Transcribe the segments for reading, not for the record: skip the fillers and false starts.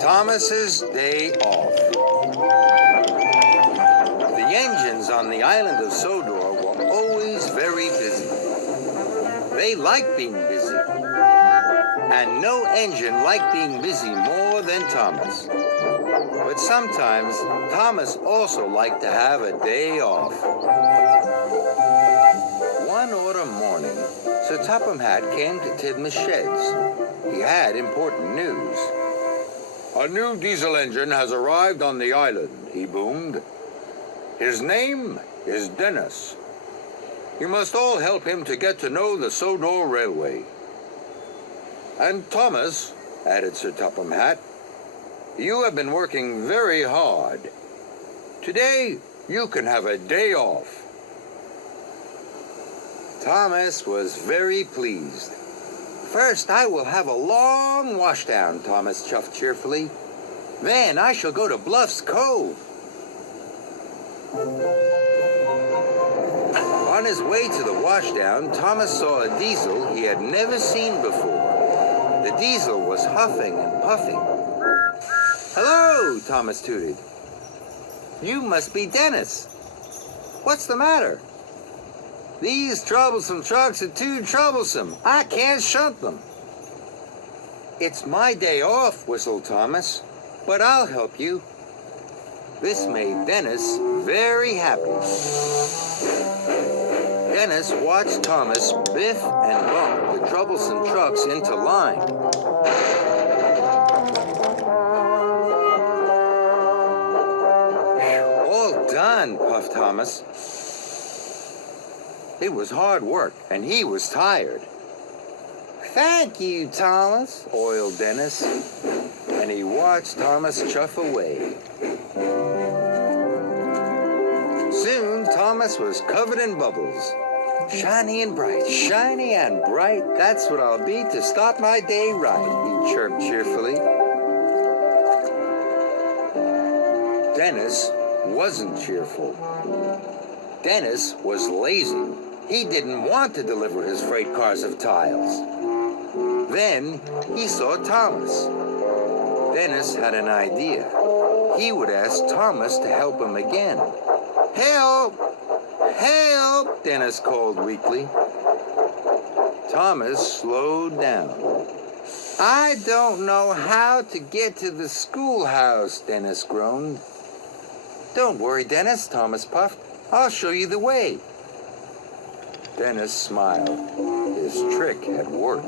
Thomas's day off. The engines on the island of Sodor were always very busy. They liked being busy. And no engine liked being busy more than Thomas. But sometimes Thomas also liked to have a day off. One autumn morning, Sir Topham Hatt came to Tidmouth Sheds. He had important news. "A new diesel engine has arrived on the island," he boomed. "His name is Dennis. You must all help him to get to know the Sodor Railway. And Thomas," added Sir Topham Hatt, "you have been working very hard. Today, you can have a day off." Thomas was very pleased. "First, I will have a long washdown," Thomas chuffed cheerfully. "Then I shall go to Bluff's Cove." On his way to the washdown, Thomas saw a diesel he had never seen before. The diesel was huffing and puffing. "Hello," Thomas tooted. "You must be Dennis. What's the matter?" "These troublesome trucks are too troublesome. I can't shunt them." "It's my day off," whistled Thomas, "but I'll help you." This made Dennis very happy. Dennis watched Thomas biff and bump the troublesome trucks into line. "All done," puffed Thomas. It was hard work, and he was tired. "Thank you, Thomas," oiled Dennis, and he watched Thomas chuff away. Soon, Thomas was covered in bubbles. Shiny and bright, that's what I'll be to start my day right," he chirped cheerfully. Dennis wasn't cheerful. Dennis was lazy. He didn't want to deliver his freight cars of tiles. Then he saw Thomas. Dennis had an idea. He would ask Thomas to help him again. "Help! Help!" Dennis called weakly. Thomas slowed down. "I don't know how to get to the schoolhouse," Dennis groaned. "Don't worry, Dennis," Thomas puffed. "I'll show you the way." Dennis smiled. His trick had worked.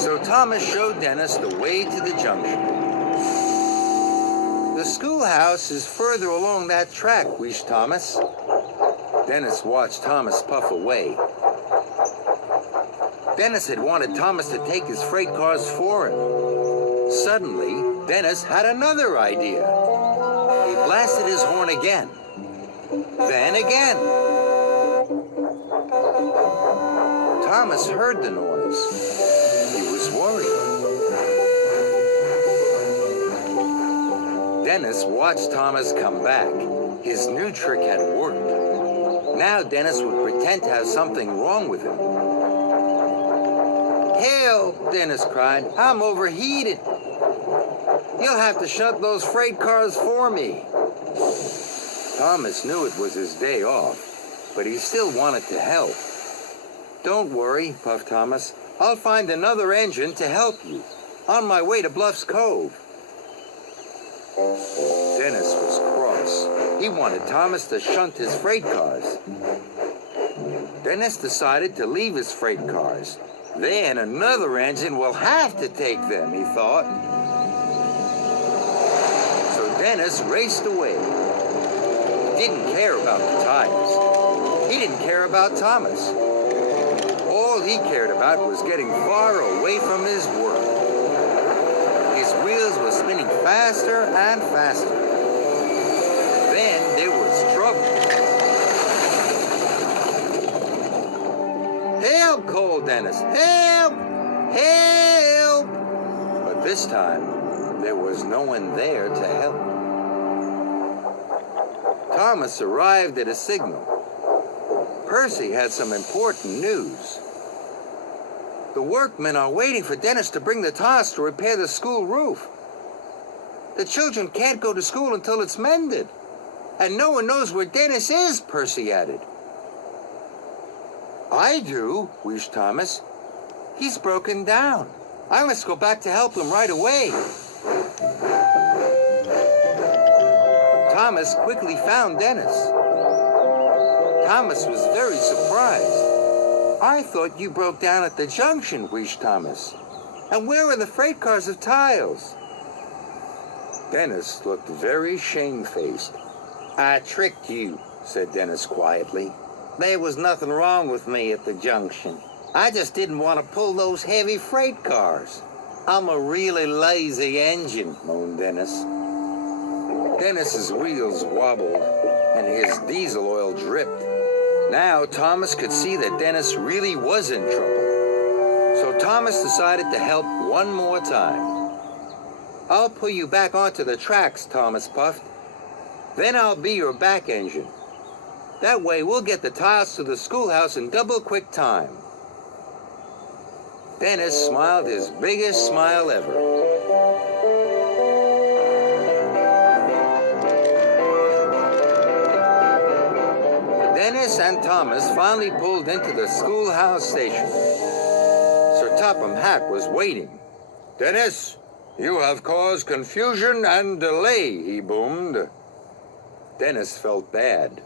So Thomas showed Dennis the way to the junction. "The schoolhouse is further along that track," wheezed Thomas. Dennis watched Thomas puff away. Dennis had wanted Thomas to take his freight cars for him. Suddenly, Dennis had another idea. He blasted his horn again. Then again. Thomas heard the noise. He was worried. Dennis watched Thomas come back. His new trick had worked. Now Dennis would pretend to have something wrong with him. "Help!" Dennis cried. "I'm overheated. You'll have to shunt those freight cars for me." Thomas knew it was his day off, but he still wanted to help. "Don't worry," puffed Thomas. "I'll find another engine to help you. On my way to Bluff's Cove." Dennis was cross. He wanted Thomas to shunt his freight cars. Dennis decided to leave his freight cars. Then another engine will have to take them, he thought. So Dennis raced away. He didn't care about the tires. He didn't care about Thomas. All he cared about was getting far away from his work. His wheels were spinning faster and faster. Then there was trouble. "Help!" called Dennis. "Help! Help!" But this time, there was no one there to help. Thomas arrived at a signal. Percy had some important news. The workmen are waiting for Dennis to bring the tiles to repair the school roof. The children can't go to school until it's mended. And no one knows where Dennis is, Percy added. I do, wheezed Thomas. He's broken down. I must go back to help him right away. Thomas quickly found Dennis. Thomas was very surprised. I thought you broke down at the junction, wheezed Thomas. And where are the freight cars of tiles? Dennis looked very shamefaced. I tricked you, said Dennis quietly. There was nothing wrong with me at the junction. I just didn't want to pull those heavy freight cars. I'm a really lazy engine, moaned Dennis. Dennis's wheels wobbled and his diesel oil dripped. Now Thomas could see that Dennis really was in trouble. So Thomas decided to help one more time. I'll pull you back onto the tracks, Thomas puffed. Then I'll be your back engine. That way we'll get the tiles to the schoolhouse in double quick time. Dennis smiled his biggest smile ever. Dennis and Thomas finally pulled into the schoolhouse station. Sir Topham Hatt was waiting. Dennis, you have caused confusion and delay, he boomed. Dennis felt bad.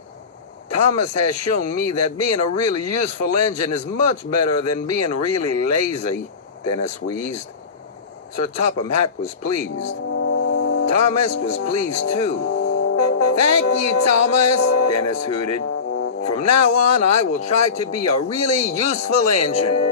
Thomas has shown me that being a really useful engine is much better than being really lazy, Dennis wheezed. Sir Topham Hatt was pleased. Thomas was pleased too. Thank you, Thomas, Dennis hooted. From now on, I will try to be a really useful engine.